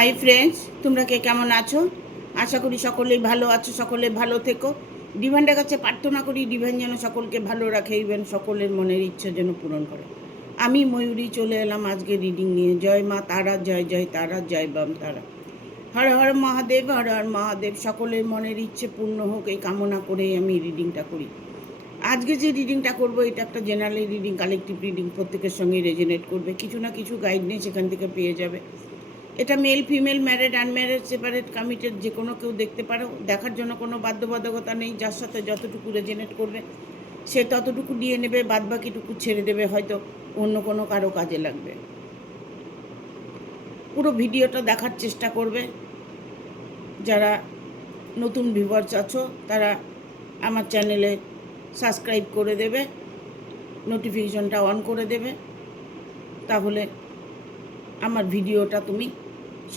Hi friends, তোমরা কে কেমন আছো? আশা করি সকলেই ভালো আছো, সকলে ভালো থেকো। ডিভাইনের কাছে প্রার্থনা করি ডিভাইন যেন সকলকে ভালো রাখে, ইভেন সকলের মনের ইচ্ছা যেন পূরণ করে। আমি ময়ূরী চলে এলাম আজকে রিডিং নিয়ে। জয় মা তারা, জয় জয় তারা, জয় বাম তারা। হর হর মহাদেব, হর হর মহাদেব। সকলের মনের ইচ্ছে পূর্ণ হোক এই কামনা করেই আমি রিডিংটা করি। আজকে যে রিডিংটা করবো এটা একটা জেনারেল রিডিং, কালেকটিভ রিডিং, প্রত্যেকের সঙ্গে রেজোনেট করবে। কিছু না কিছু গাইডেন্স এখান থেকে পেয়ে যাবে। এটা male female, married unmarried, separate committed, যে কোনো কেউ দেখতে পারো। দেখার জন্য কোনো বাধ্যবাধকতা নেই। যার সাথে যতটুকু রেজোনেট করবে সে ততটুকু দিয়ে নেবে, বাদবাকিটুকু ছেড়ে দেবে, হয়তো অন্য কোনো কারো কাজে লাগবে। পুরো ভিডিওটা দেখার চেষ্টা করবে। যারা নতুন ভিউয়ার্স আছো তারা আমার চ্যানেলে সাবস্ক্রাইব করে দেবে, নোটিফিকেশনটা অন করে দেবে, তাহলে আমার ভিডিওটা তুমি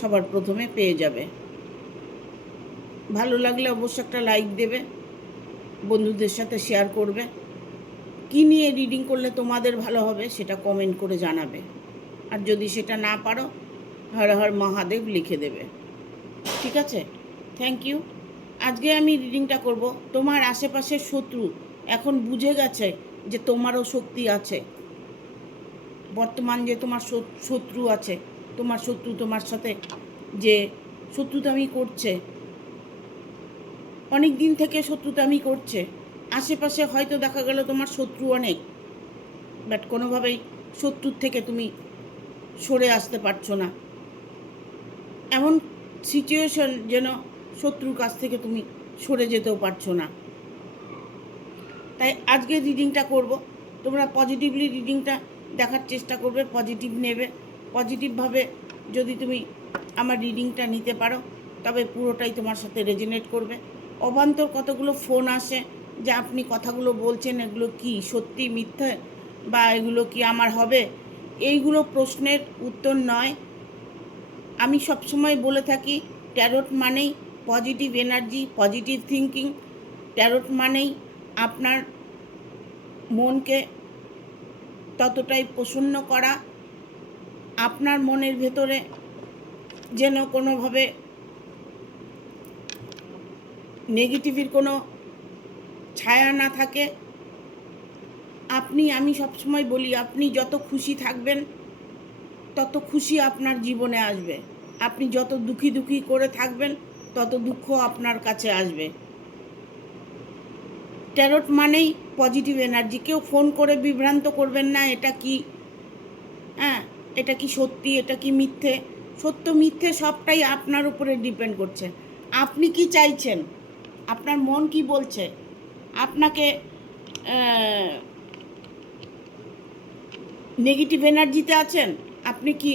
সবার প্রথমে পেয়ে যাবে। ভালো লাগলে অবশ্যই একটা লাইক দেবে, বন্ধুদের সাথে শেয়ার করবে। কী নিয়ে রিডিং করলে তোমাদের ভালো হবে সেটা কমেন্ট করে জানাবে। আর যদি সেটা না পারো, হর হর মহাদেব লিখে দেবে। ঠিক আছে? Thank you. আজকে আমি রিডিংটা করব। তোমার আশেপাশের শত্রু এখন বুঝে গেছে যে তোমারও শক্তি আছে। বর্তমান যে তোমার শত্রু আছে, তোমার শত্রু তোমার সাথে যে শত্রুতামি করছে, অনেক দিন থেকে শত্রুতামি করছে, আশেপাশে হয়তো দেখা গেল তোমার শত্রু অনেক, বাট কোনোভাবেই শত্রুর থেকে তুমি সরে আসতে পারছো না। এমন সিচুয়েশন যেন শত্রুর কাছ থেকে তুমি সরে যেতেও পারছো না। তাই আজকে রিডিংটা করব। তোমরা পজিটিভলি রিডিংটা দেখার চেষ্টা করবে, পজিটিভ নেবে। পজিটিভভাবে যদি তুমি আমার রিডিংটা নিতে পারো তবে পুরোটাই তোমার সাথে রেজোনেট করবে। অবান্তর কতগুলো ফোন আসে যে আপনি কথাগুলো বলছেন এগুলো কি সত্যি মিথ্যে, বা এগুলো কি আমার হবে, এইগুলো প্রশ্নের উত্তর নয়। আমি সবসময় বলে থাকি ট্যারোট মানেই positive energy, positive thinking. Tarot মানেই আপনার মনকে ততটাই প্রসন্ন করা, আপনার মনের ভেতরে যেন কোনোভাবে নেগেটিভের কোনো ছায়া না থাকে। আমি সবসময় বলি আপনি যত খুশি থাকবেন তত খুশি আপনার জীবনে আসবে। আপনি যত দুঃখী করে থাকবেন তত দুঃখ আপনার কাছে আসবে। ট্যারোট মানেই পজিটিভ এনার্জি। কেউ ফোন করে বিভ্রান্ত করবেন না, এটা কি এটা কি সত্যি, এটা কি মিথ্যে। সত্য মিথ্যে সবটাই আপনার উপরে ডিপেন্ড করছে। আপনি কি চাইছেন, আপনার মন কি বলছে, আপনাকে নেগেটিভ এনার্জিতে আছেন, আপনি কি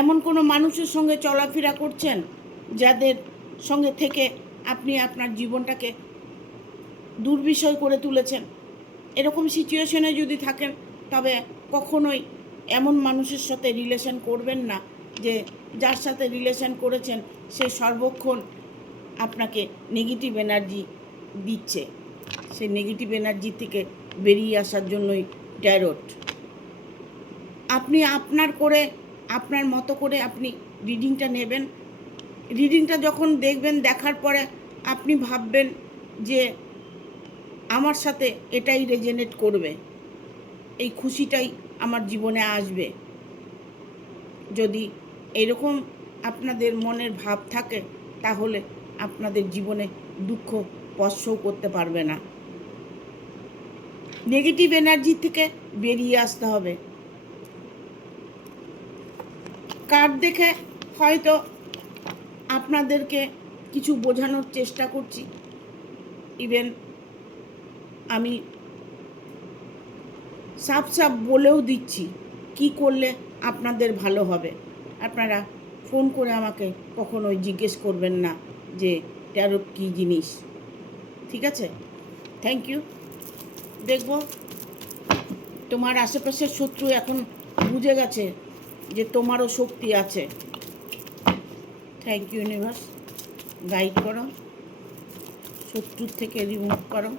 এমন কোনো মানুষের সঙ্গে চলাফেরা করছেন যাদের সঙ্গে থেকে আপনি আপনার জীবনটাকে দুর্বিষয় করে তুলেছেন। এরকম সিচুয়েশনে যদি থাকেন তবে কখনোই এমন মানুষের সাথে রিলেশন করবেন না যে যার সাথে রিলেশন করেছেন সে সর্বক্ষণ আপনাকে নেগেটিভ এনার্জি দিচ্ছে। সেই নেগেটিভ এনার্জি থেকে বেরিয়ে আসার জন্যই ট্যারোট। আপনি আপনার মতো করে আপনি রিডিংটা নেবেন। রিডিংটা যখন দেখবেন, দেখার পরে আপনি ভাববেন যে আমার সাথে এটাই রেজোনেট করবে, এই খুশিটাই আমার জীবনে আসবে। যদি এরকম আপনাদের মনের ভাব থাকে তাহলে আপনাদের জীবনে দুঃখ স্পর্শও করতে পারবে না। নেগেটিভ এনার্জি থেকে বেরিয়ে আসতে হবে। কার্ড দেখে হয়তো আপনাদেরকে কিছু বোঝানোর চেষ্টা করছি, ইভেন আমি সাফ বলেও দিচ্ছি কি করলে আপনাদের ভালো হবে। আপনারা ফোন করে আমাকে কখনোই জিজ্ঞেস করবেন না যে ট্যারোট কী জিনিস। ঠিক আছে? Thank you. দেখব তোমার আশেপাশের শত্রু এখন বুঝে গেছে যে তোমারও শক্তি আছে। থ্যাংক ইউ ইউনিভার্স, গাইড করো, শত্রুর থেকে রিমুভ করো।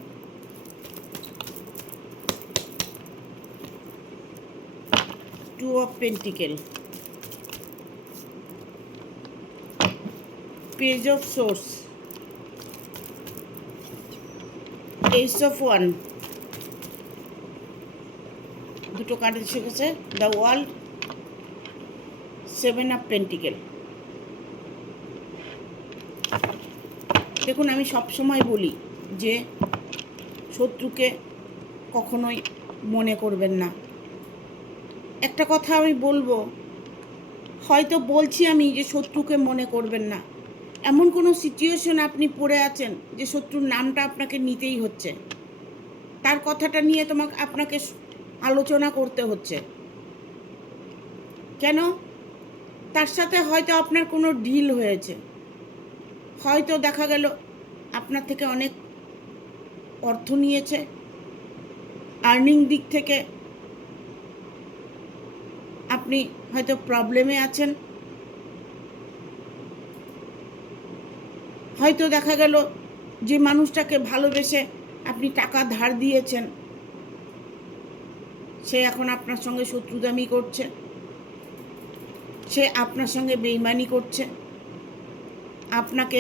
Two of pentacles, page of swords, ace of ওয়ান, দুটো কার্ড এসে গেছে, দ্য ওয়ার্ল্ড, 7 অফ পেন্টিকেল। দেখুন, আমি সবসময় বলি যে শত্রুকে কখনোই মনে করবেন না। একটা কথা আমি বলবো, হয়তো বলছি আমি যে শত্রুকে মনে করবেন না, এমন কোনো সিচুয়েশন আপনি পড়ে আছেন যে শত্রুর নামটা আপনাকে নিতেই হচ্ছে, তার কথাটা নিয়ে আপনাকে আলোচনা করতে হচ্ছে। কেন? তার সাথে হয়তো আপনার কোনো ডিল হয়েছে, হয়তো দেখা গেল আপনার থেকে অনেক অর্থ নিয়েছে, আর্নিং দিক থেকে আপনি হয়তো প্রবলেমে আছেন, হয়তো দেখা গেল যে মানুষটাকে ভালোবেসে আপনি টাকা ধার দিয়েছেন, সে এখন আপনার সঙ্গে শত্রুতামি করছে, সে আপনার সঙ্গে বেইমানি করছে, আপনাকে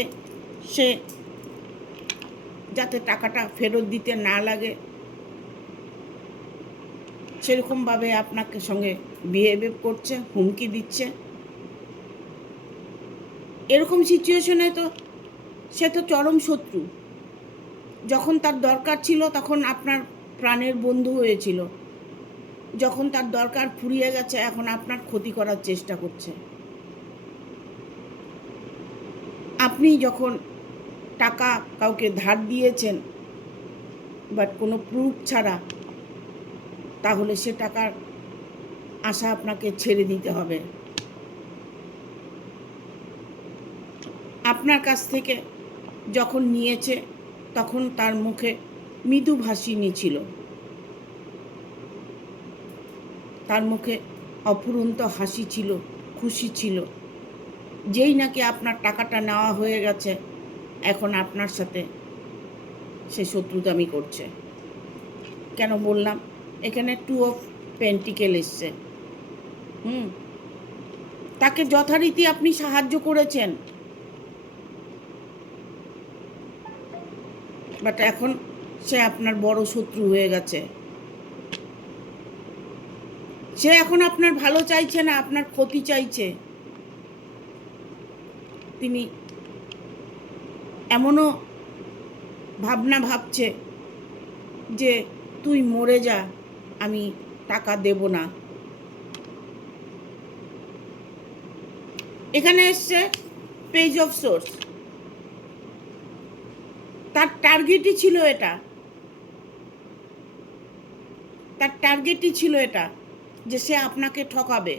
সে যাতে টাকাটা ফেরত দিতে না লাগে সেরকমভাবে আপনাকে সঙ্গে বিহেভ করছে, হুমকি দিচ্ছে। এরকম সিচুয়েশনে তো সে তো চরম শত্রু। যখন তার দরকার ছিল তখন আপনার প্রাণের বন্ধু হয়েছিল, যখন তার দরকার ফুরিয়ে গেছে এখন আপনার ক্ষতি করার চেষ্টা করছে। আপনি যখন টাকা কাউকে ধার দিয়েছেন বাট কোনো প্রুফ ছাড়া, তাহলে সে টাকার আশা আপনাকে ছেড়ে দিতে হবে। আপনার কাছ থেকে যখন নিয়েছে তখন তার মুখে মৃদু ভাসিনী ছিল, তার মুখে অফুরন্ত হাসি ছিল, খুশি ছিল। যেই নাকি আপনার টাকাটা নেওয়া হয়ে গেছে এখন আপনার সাথে সে শত্রুতামি করছে। কেন বললাম? এখানে 2 অফ পেন্টিকেল এসছে। তাকে যথারীতি আপনি সাহায্য করেছেন, বাট এখন সে আপনার বড় শত্রু হয়ে গেছে। সে এখন আপনার ভালো চাইছে না, আপনার ক্ষতি চাইছে। তিনি এমনও ভাবনা ভাবছে যে তুই মরে যা, আমি টাকা দেব না। এখানে এসছে পেজ অফ সোর্স। তার টার্গেটই ছিল এটা, তার টার্গেটই ছিল এটা যে সে আপনাকে ঠকাবে।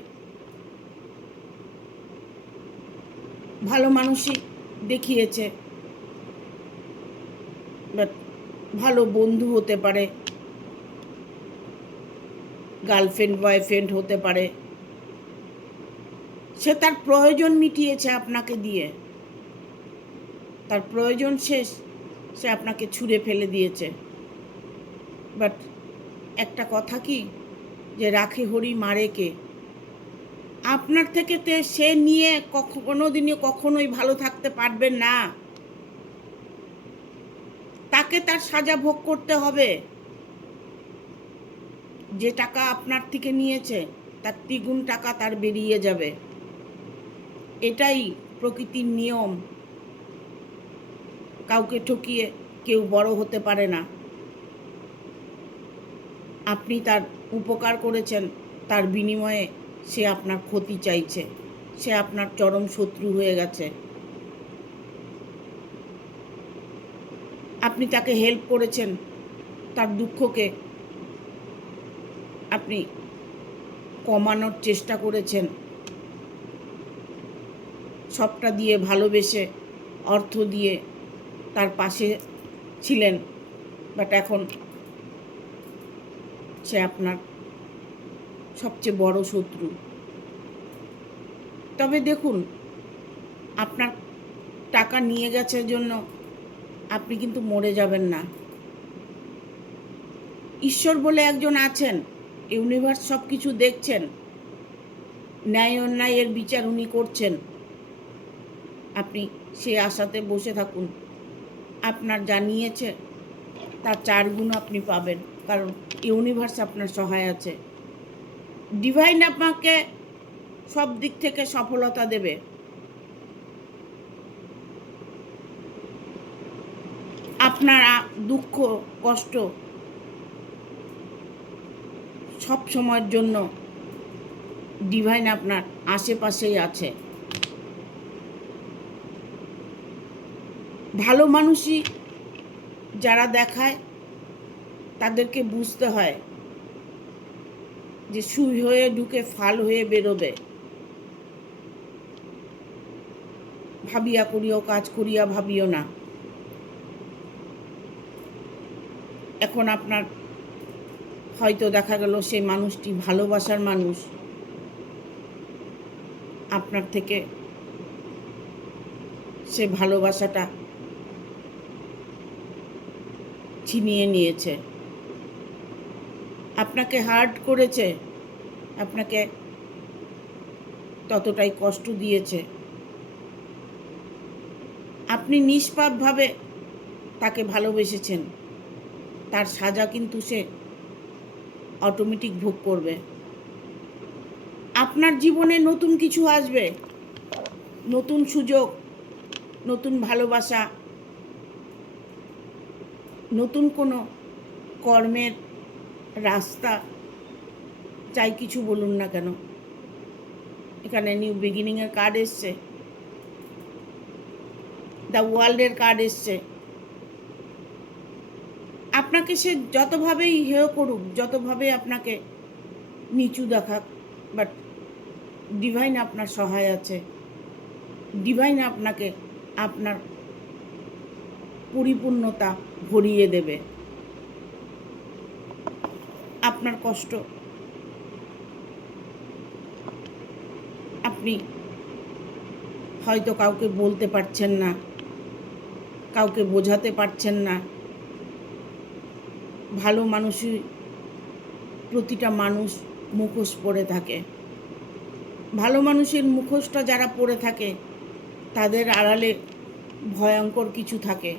ভালো মানুষই দেখিয়েছে, বাট ভালো বন্ধু হতে পারে, গার্লফ্রেন্ড বয়ফ্রেন্ড হতে পারে। সে তার প্রয়োজন মিটিয়েছে আপনাকে দিয়ে, তার প্রয়োজন শেষ, সে আপনাকে ছুঁড়ে ফেলে দিয়েছে। বাট একটা কথা কি, যে রাখে হরি মারে কে। আপনার থেকে সে নিয়ে কোনোদিনই কখনোই ভালো থাকতে পারবেন না। তাকে তার সাজা ভোগ করতে হবে। যে টাকা আপনার থেকে নিয়েছে তার দ্বিগুণ টাকা তার বেরিয়ে যাবে। এটাই প্রকৃতির নিয়ম। কাউকে ঠকিয়ে কেউ বড় হতে পারে না। আপনি তার উপকার করেছেন, তার বিনিময়ে সে আপনার ক্ষতি চাইছে, সে আপনার চরম শত্রু হয়ে গেছে। আপনি তাকে হেল্প করেছেন, তার দুঃখকে আপনি কমানোর চেষ্টা করেছেন, সবটা দিয়ে ভালোবেসে অর্থ দিয়ে তার পাশে ছিলেন, বাট এখন সে আপনার সবচেয়ে বড় শত্রু। তবে দেখুন, আপনার টাকা নিয়ে গেছে জন্য আপনি কিন্তু মরে যাবেন না। ঈশ্বর বলে একজন আছেন, ইউনিভার্স সব কিছু দেখছেন, ন্যায় অন্যায়ের বিচার উনি করছেন। আপনি সে আশাতে বসে থাকুন। আপনার যা নিয়েছে তার 4 গুণ আপনি পাবেন, কারণ ইউনিভার্স আপনার সহায় আছে। ডিভাইন আপনাকে সব দিক থেকে সফলতা দেবে। আপনার দুঃখ কষ্ট সব সময়ের জন্য ডিভাইন আপনার আশেপাশেই আছে। ভালো মানুষই যারা দেখায় তাদেরকে বুঝতে হয় যে সুই হয়ে ঢুকে ফাল হয়ে বেরোবে। ভাবিয়া করিও কাজ করিয়া ভাবিও না। এখন আপনার হয়তো দেখা গেল সেই মানুষটি ভালোবাসার মানুষ, আপনার থেকে সে ভালোবাসাটা ছিনিয়ে নিয়েছে, আপনাকে হার্ট করেছে, আপনাকে ততটাই কষ্ট দিয়েছে। আপনি নিষ্পাপভাবে তাকে ভালোবেসেছেন, তার সাজা কিন্তু সে অটোমেটিক ভোগ করবে। আপনার জীবনে নতুন কিছু আসবে, নতুন সুযোগ, নতুন ভালোবাসা, নতুন কোনো কর্মের রাস্তা, যাই কিছু বলুন না কেন। এখানে নিউ বিগিনিংয়ের কার্ড এসছে, দ্য ওয়ার্ল্ডের কার্ড এসছে। আপনাকে সে যতভাবেই হেয় করুক, যতভাবে আপনাকে নিচু দেখাক, বাট ডিভাইন আপনার সহায় আছে। ডিভাইন আপনাকে আপনার পরিপূর্ণতা ভরিয়ে দেবে। আপনার কষ্ট আপনি হয়তো কাউকে বলতে পারছেন না, কাউকে বোঝাতে পারছেন না। ভালো মানুষই, প্রতিটা মানুষ মুখোশ পরে থাকে। ভালো মানুষের মুখোশটা যারা পরে থাকে তাদের আড়ালে ভয়ঙ্কর কিছু থাকে।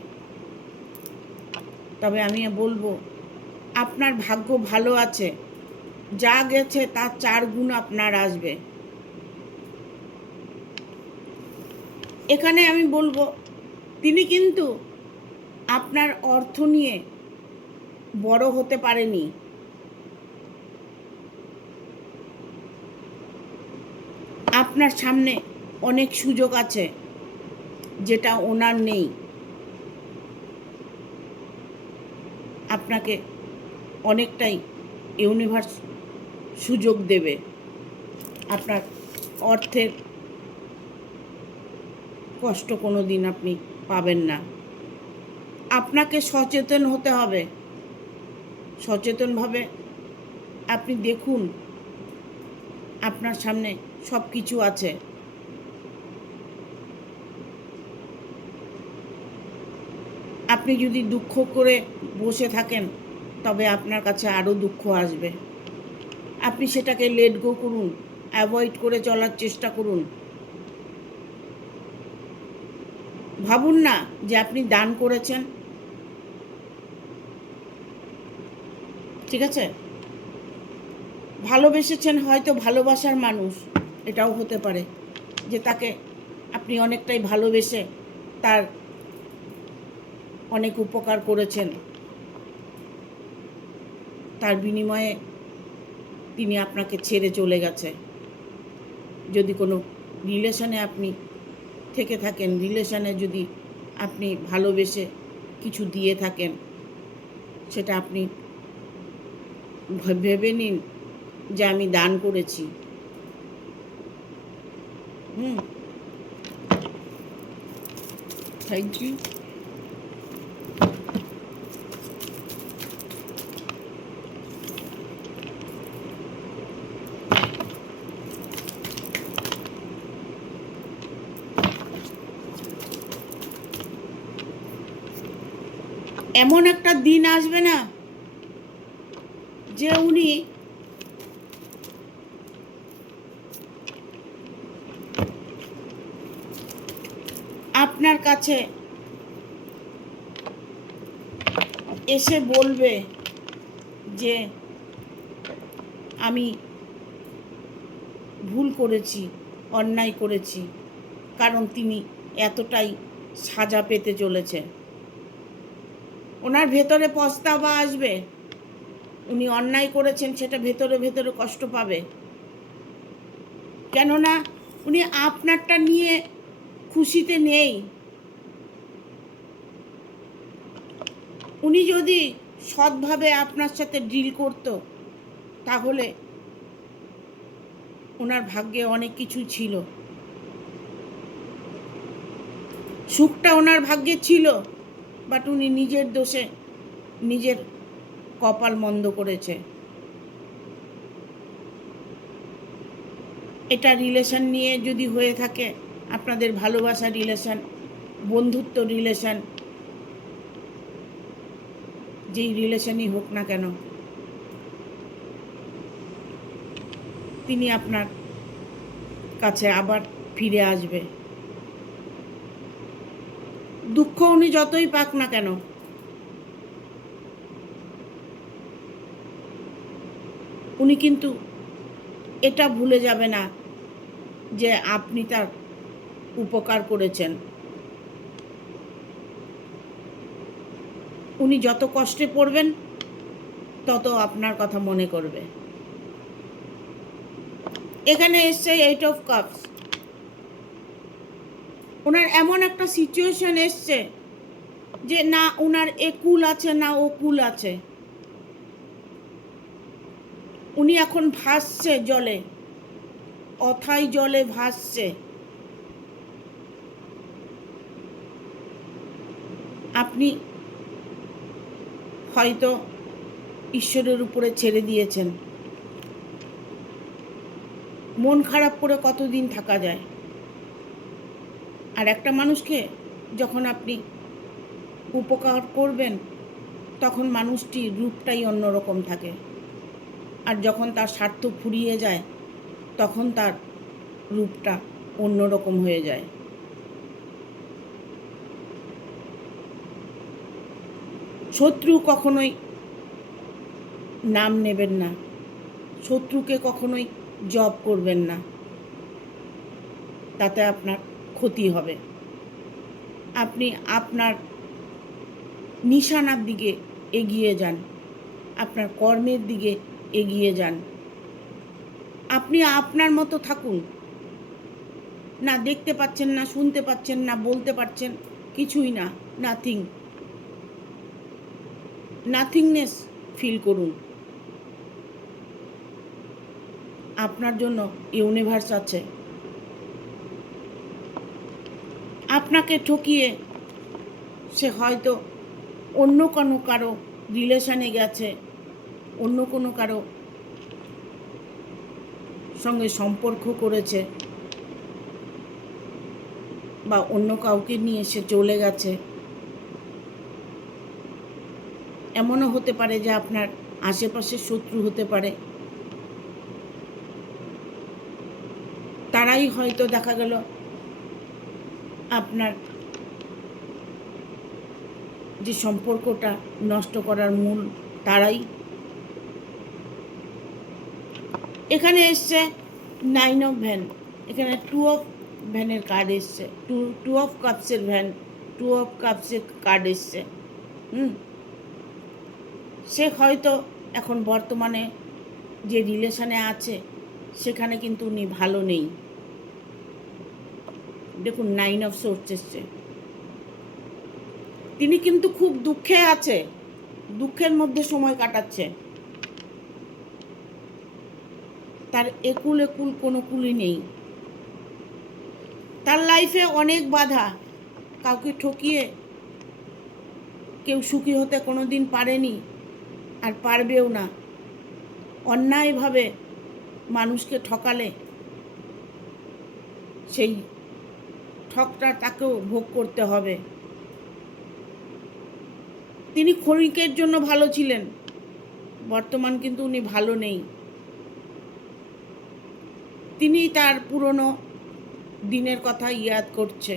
তবে আমি বলবো আপনার ভাগ্য ভালো আছে, যা গেছে তার 4 গুণ আপনার আসবে। এখানে আমি বলবো তিনি কিন্তু আপনার অর্থ নিয়ে বড় হতে পারেনি। আপনার সামনে অনেক সুযোগ আছে যেটা ওনার নেই। আপনাকে অনেকটাই ইউনিভার্স সুযোগ দেবে। আপনার অর্থের কষ্ট কোনো দিন আপনি পাবেন না। আপনাকে সচেতন হতে হবে। সচেতনভাবে আপনি দেখুন আপনার সামনে সব কিছু আছে। আপনি যদি দুঃখ করে বসে থাকেন তবে আপনার কাছে আরও দুঃখ আসবে। আপনি সেটাকে লেট গো করুন, অ্যাভয়েড করে চলার চেষ্টা করুন। ভাবুন না যে আপনি দান করেছেন, ঠিক আছে? ভালোবেসেছেন, হয়তো ভালোবাসার মানুষ এটাও হতে পারে যে তাকে আপনি অনেকটাই ভালোবেসে তার অনেক উপকার করেছেন, তার বিনিময়ে তিনি আপনাকে ছেড়ে চলে গেছে। যদি কোনো রিলেশনে আপনি থেকে থাকেন, রিলেশনে যদি আপনি ভালোবেসে কিছু দিয়ে থাকেন, সেটা আপনি ভেবে নিন যে আমি দান করেছি। Thank you. এমন একটা দিন আসবে না যে উনি আপনার কাছে এসে বলবে যে আমি ভুল করেছি, অন্যায় করেছি, কারণ তিনি এতটাই সাজা পেতে চলেছে। ওনার ভেতরে পস্তাবা আসবে, উনি অন্যায় করেছেন সেটা ভেতরে ভেতরে কষ্ট পাবে। কেননা উনি আপনারটা নিয়ে খুশিতে নেই। উনি যদি সৎভাবে আপনার সাথে ডিল করত, তাহলে ওনার ভাগ্যে অনেক কিছু ছিল, সুখটা ওনার ভাগ্যে ছিল, বাট উনি নিজের দোষে নিজের কপাল মন্দ করেছে। এটা রিলেশন নিয়ে যদি হয়ে থাকে, আপনাদের ভালোবাসার রিলেশন, বন্ধুত্ব রিলেশন, যেই রিলেশনই হোক না কেন, তিনি আপনার কাছে আবার ফিরে আসবে। দুঃখ উনি যতই পাক না কেন, উনি কিন্তু এটা ভুলে যাবে না যে আপনি তার উপকার করেছেন। উনি যত কষ্টে পড়বেন তত আপনার কথা মনে করবে। এখানে এসছে 8 অফ কাপস। ওনার এমন একটা সিচুয়েশন এসছে যে না ওনার একুল আছে না ওকুল আছে। উনি এখন ভাসছে জলে, অথাই জলে ভাসছে। আপনি হয়তো ঈশ্বরের উপরে ছেড়ে দিয়েছেন। মন খারাপ করে কতদিন থাকা যায়? আর একটা মানুষকে যখন আপনি উপকার করবেন, তখন মানুষটির রূপটাই অন্যরকম থাকে। আর যখন তার স্বার্থ ফুরিয়ে যায়, তখন তার রূপটা অন্যরকম হয়ে যায়। শত্রু কখনোই নাম নেবেন না, শত্রুকে কখনোই জব করবেন না, তাতে আপনার ক্ষতি হবে। আপনি আপনার নিশানার দিকে এগিয়ে যান, আপনার কর্মের দিকে এগিয়ে যান। আপনি আপনার মতো থাকুন। না দেখতে পাচ্ছেন, না শুনতে পাচ্ছেন, না বলতে পারছেন, কিছুই না, নাথিং, নাথিংনেস ফিল করুন। আপনার জন্য ইউনিভার্স আছে। আপনাকে ঠকিয়ে সে হয়তো অন্য কোনো কারো রিলেশনে গেছে, অন্য কোনো কারো সঙ্গে সম্পর্ক করেছে, বা অন্য কাউকে নিয়ে সে চলে গেছে। এমনও হতে পারে যে আপনার আশেপাশে শত্রু হতে পারে, তারাই হয়তো দেখা গেল আপনার যে সম্পর্কটা নষ্ট করার মূল তারাই। এখানে এসছে 9 অফ ভ্যান, এখানে 2 অফ ভ্যানের কার্ড এসছে, 2 অফ কাপসের ভ্যান, 2 অফ কাপসের কার্ড এসছে। সে হয়তো এখন বর্তমানে যে রিলেশনে আছে সেখানে কিন্তু উনি ভালো নেই। দেখুন 9 অফ সোর্স এসছে। তিনি কিন্তু খুব দুঃখে আছে, দুঃখের মধ্যে সময় কাটাচ্ছে। তার একুল কোনো কুলই নেই। তার লাইফে অনেক বাধা, কাউকে ঠকিয়ে কেউ সুখী হতে কোনো দিন পারেনি, আর পারবেও না। অন্যায়ভাবে মানুষকে ঠকালে সেই ঠকটা তাকেও ভোগ করতে হবে। তিনি ক্ষণিকের জন্য ভালো ছিলেন, বর্তমান কিন্তু উনি ভালো নেই। তিনি তার পুরনো দিনের কথা ইয়াদ করছে।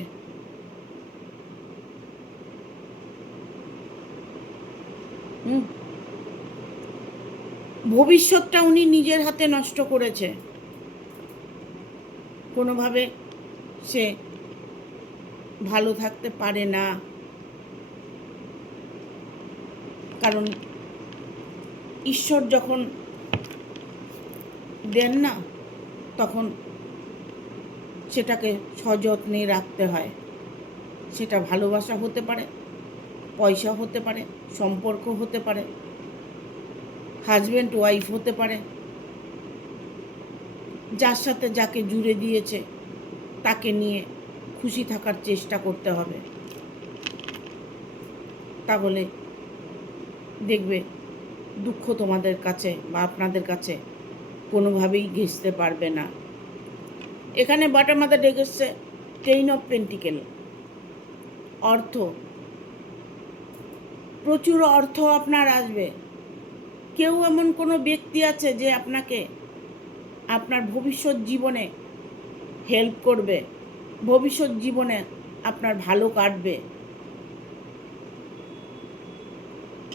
ভবিষ্যৎটা উনি নিজের হাতে নষ্ট করেছে। কোনোভাবে সে ভালো থাকতে পারে না, কারণ ঈশ্বর যখন দেন না, তখন সেটাকে সযত্নে রাখতে হয়। সেটা ভালোবাসা হতে পারে, পয়সা হতে পারে, সম্পর্ক হতে পারে, হাজব্যান্ড ওয়াইফ হতে পারে। যার সাথে যাকে জুড়ে দিয়েছে তাকে নিয়ে খুশি থাকার চেষ্টা করতে হবে। তাহলে দেখবে দুঃখ তোমাদের কাছে বা আপনাদের কাছে কোনোভাবেই ঘেঁষতে পারবে না। এখানে বাটার মাথা ডেকেছে 10 অফ পেন্টিকেল, অর্থ, প্রচুর অর্থ আপনার আসবে। কেউ এমন কোনো ব্যক্তি আছে যে আপনাকে আপনার ভবিষ্যৎ জীবনে হেল্প করবে, ভবিষ্যৎ জীবনে আপনার ভালো কাটবে।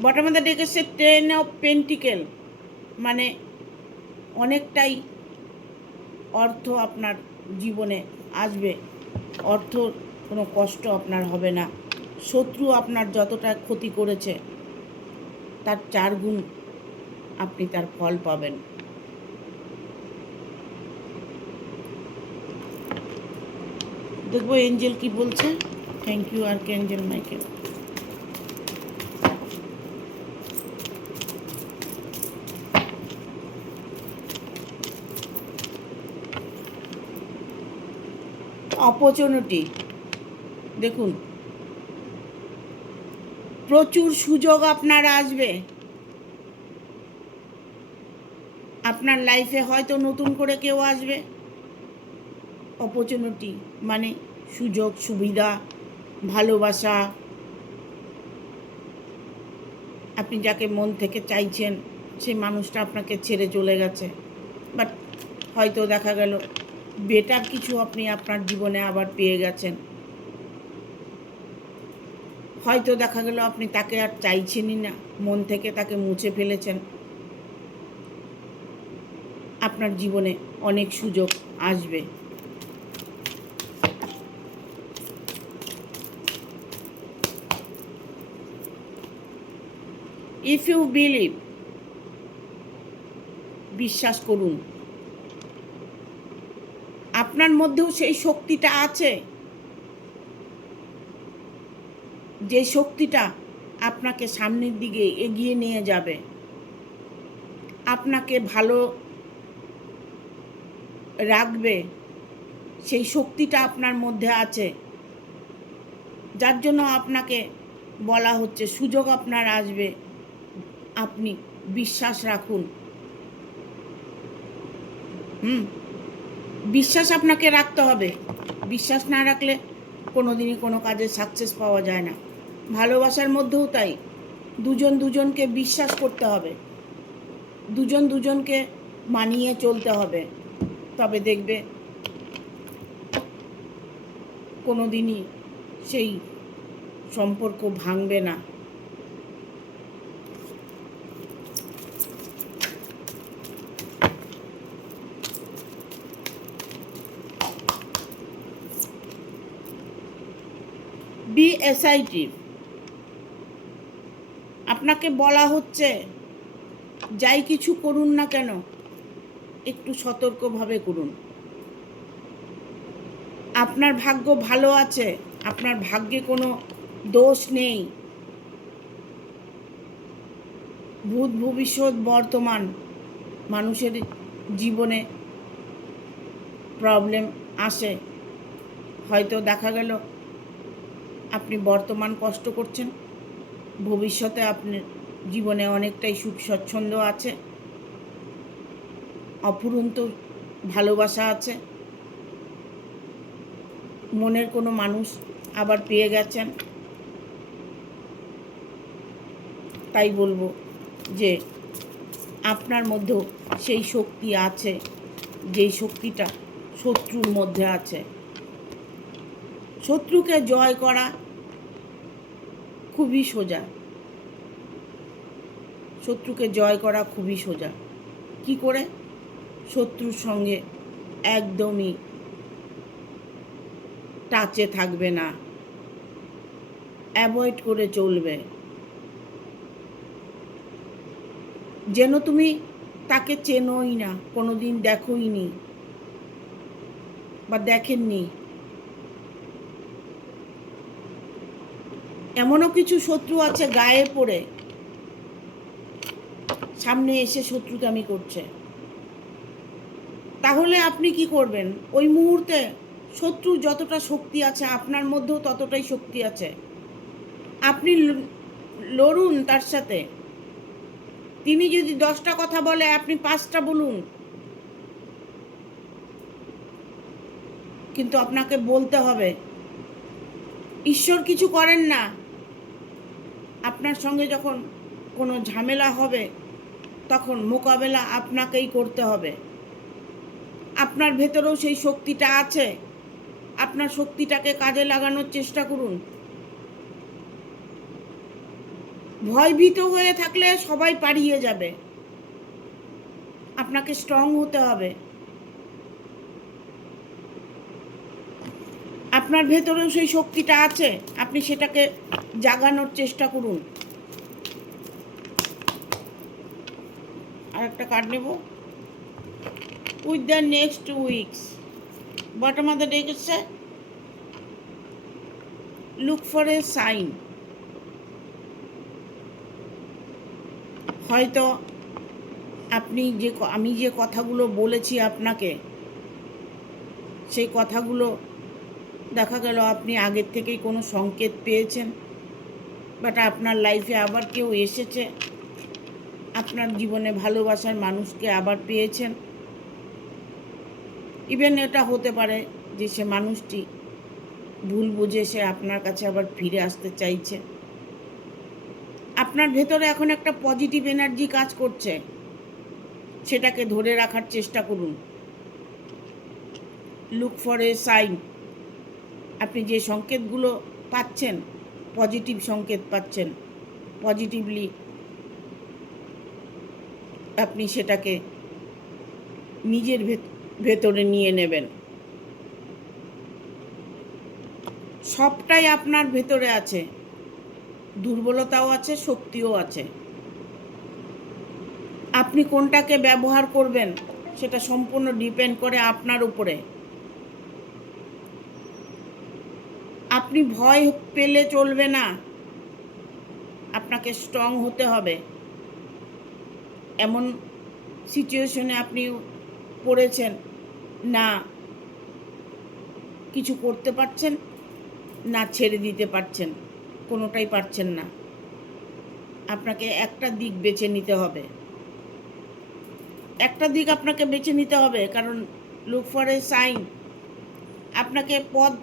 বটার মধ্যে ডেকেছে 10 অফ পেন্টিকেল, মানে অনেকটাই অর্থ আপনার জীবনে আসবে। অর্থ কোনো কষ্ট আপনার হবে না। শত্রু আপনার যতটা ক্ষতি করেছে তার 4 গুণ আপনি তার ফল পাবেন। দেখবো এঞ্জেল কি বলছে। Thank you archangel Michael. Opportunity, দেখুন প্রচুর সুযোগ আপনার আসবে। আপনার লাইফে হয়তো নতুন করে কেউ আসবে। অপরচুনিটি মানে সুযোগ, সুবিধা, ভালোবাসা। আপনি যাকে মন থেকে চাইছেন সেই মানুষটা আপনাকে ছেড়ে চলে গেছে, বাট হয়তো দেখা গেল বেটার কিছু আপনি আপনার জীবনে আবার পেয়ে গেছেন। হয়তো দেখা গেল আপনি তাকে আর চাইছেনই না, মন থেকে তাকে মুছে ফেলেছেন। আপনার জীবনে অনেক সুযোগ আসবে। ইফ ইউ বিলিভ, বিশ্বাস করুন, আপনার মধ্যেও সেই শক্তিটা আছে, যে শক্তিটা আপনাকে সামনের দিকে এগিয়ে নিয়ে যাবে, আপনাকে ভালো রাখবে। সেই শক্তিটা আপনার মধ্যে আছে, যার জন্য আপনাকে বলা হচ্ছে সুযোগ আপনার আসবে। আপনি বিশ্বাস রাখুন। বিশ্বাস আপনাকে রাখতে হবে। বিশ্বাস না রাখলে কোনো দিনই কোনো কাজে সাকসেস পাওয়া যায় না। ভালোবাসার মধ্যেও তাই, দুজন দুজনকে বিশ্বাস করতে হবে, দুজন দুজনকে মানিয়ে চলতে হবে, তবে দেখবে কোনো দিনই সেই সম্পর্ক ভাঙবে না। B assertive. আপনাকে বলা হচ্ছে যাই কিছু করুন না কেন একটু সতর্কভাবে করুন। আপনার ভাগ্য ভালো আছে, আপনার ভাগ্যে কোনো দোষ নেই। ভূত, ভবিষ্যৎ, বর্তমান মানুষের জীবনে প্রবলেম আসে। হয়তো দেখা গেল আপনি বর্তমান কষ্ট করছেন, ভবিষ্যতে আপনার জীবনে অনেকটাই সুখ স্বচ্ছন্দ আছে, অফুরন্ত ভালোবাসা আছে, মনের কোনো মানুষ আবার পেয়ে গেছেন। তাই বলবো যে আপনার মধ্যেও সেই শক্তি আছে, যেই শক্তিটা শত্রুর মধ্যে আছে। শত্রুকে জয় করা খুবই সোজা। শত্রুকে জয় করা খুবই সোজা। কি করে? শত্রুর সঙ্গে একদমই টাচে থাকবে না, অ্যাভয়েড করে চলবে। যেন তুমি তাকে চেনোই না, কোনোদিন দেখোইনি বা দেখেননি। এমনও কিছু শত্রু আছে গায়ে পড়ে সামনে এসে শত্রুতামি করছে। তাহলে আপনি কি করবেন? ওই মুহূর্তে শত্রুর যতটা শক্তি আছে আপনার মধ্যেও ততটাই শক্তি আছে। আপনি লড়ুন তার সাথে। তিনি যদি 10টা কথা বলে আপনি 5টা বলুন, কিন্তু আপনাকে বলতে হবে। ঈশ্বর কিছু করেন না। আপনার সঙ্গে যখন কোনো ঝামেলা হবে তখন মোকাবেলা আপনাকেই করতে হবে। আপনার ভেতরেও সেই শক্তিটা আছে। আপনার শক্তিটাকে কাজে লাগানোর চেষ্টা করুন। ভয়ভীত হয়ে থাকলে সবাই পালিয়ে যাবে। আপনাকে স্ট্রং হতে হবে। আপনার ভেতরেও সেই শক্তিটা আছে, আপনি সেটাকে জাগানোর চেষ্টা করুন। আর একটা কার্ড নেব। With the next weeks, bottom of the deck হচ্ছে লুক ফর এ সাইন। হয়তো আমি যে কথাগুলো বলেছি আপনাকে, সেই কথাগুলো দেখা গেল আপনি আগের থেকেই কোনো সংকেত পেয়েছেন, বাট আপনার লাইফে আবার কেউ এসেছে, আপনার জীবনে ভালোবাসার মানুষকে আবার পেয়েছেন। ইভেন এটা হতে পারে যে সে মানুষটি ভুল বুঝে সে আপনার কাছে আবার ফিরে আসতে চাইছে। আপনার ভেতরে এখন একটা পজিটিভ এনার্জি কাজ করছে, সেটাকে ধরে রাখার চেষ্টা করুন। Look for a sign. আপনি যে সংকেতগুলো পাচ্ছেন, পজিটিভ সংকেত পাচ্ছেন, পজিটিভলি আপনি সেটাকে নিজের ভেতরে নিয়ে নেবেন। সবটাই আপনার ভেতরে আছে, দুর্বলতাও আছে, শক্তিও আছে। আপনি কোনটাকে ব্যবহার করবেন সেটা সম্পূর্ণ ডিপেন্ড করে আপনার উপরে। আপনি ভয় পেলে চলবে না, আপনাকে স্ট্রং হতে হবে। এমন সিচুয়েশনে আপনি পড়েছেন, না কিছু করতে পারছেন, না ছেড়ে দিতে পারছেন, কোনোটাই পারছেন না। আপনাকে একটা দিক বেছে নিতে হবে। একটা দিক আপনাকে বেছে নিতে হবে, কারণ লুক ফর এ সাইন আপনাকে পথ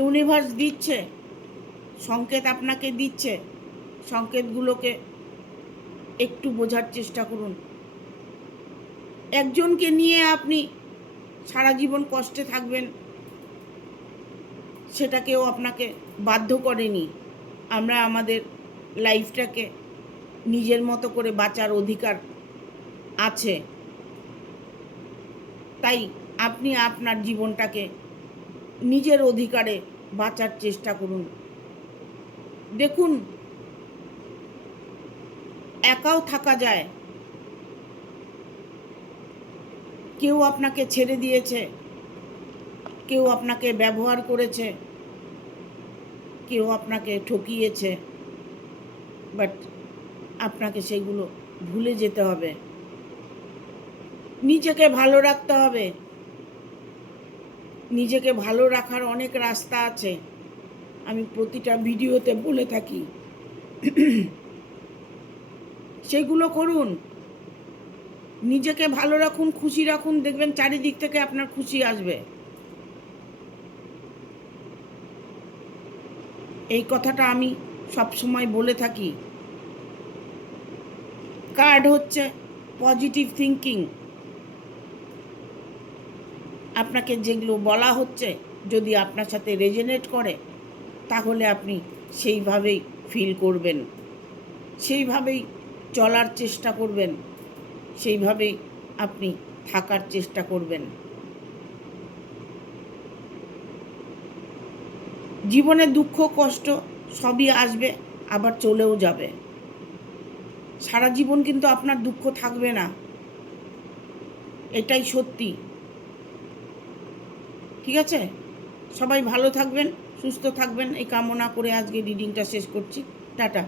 ইউনিভার্স দিচ্ছে, সংকেত আপনাকে দিচ্ছে। সংকেতগুলোকে একটু বোঝার চেষ্টা করুন। একজনকে নিয়ে আপনি সারা জীবন কষ্টে থাকবেন সেটা কেউ আপনাকে বাধ্য করেনি। আমরা আমাদের লাইফটাকে নিজের মতো করে বাঁচার অধিকার আছে। তাই আপনি আপনার জীবনটাকে নিজের অধিকারে বাঁচার চেষ্টা করুন। দেখুন, একাও থাকা যায়। কেউ আপনাকে ছেড়ে দিয়েছে, কেউ আপনাকে ব্যবহার করেছে, কেউ আপনাকে ঠকিয়েছে, বাট আপনাকে সেগুলো ভুলে যেতে হবে। নিজেকে ভালো রাখতে হবে। নিজেকে ভালো রাখার অনেক রাস্তা আছে, আমি প্রতিটা ভিডিওতে বলে থাকি। সেগুলো করুন। নিজেকে ভালো রাখুন, খুশি রাখুন, দেখবেন চারিদিক থেকে আপনার খুশি আসবে। এই কথাটা আমি সবসময় বলে থাকি। কার্ড হচ্ছে পজিটিভ থিঙ্কিং। আপনাকে যেগুলো বলা হচ্ছে যদি আপনার সাথে রেজোনেট করে তাহলে আপনি সেইভাবেই ফিল করবেন, সেইভাবেই চলার চেষ্টা করবেন, সেইভাবেই আপনি থাকার চেষ্টা করবেন। জীবনে দুঃখ কষ্ট সবই আসবে, আবার চলেও যাবে। সারা জীবন কিন্তু আপনার দুঃখ থাকবে না, এটাই সত্যি। ঠিক আছে, সবাই ভালো থাকবেন, সুস্থ থাকবেন এই কামনা করে আজকে রিডিংটা শেষ করছি। টাটা।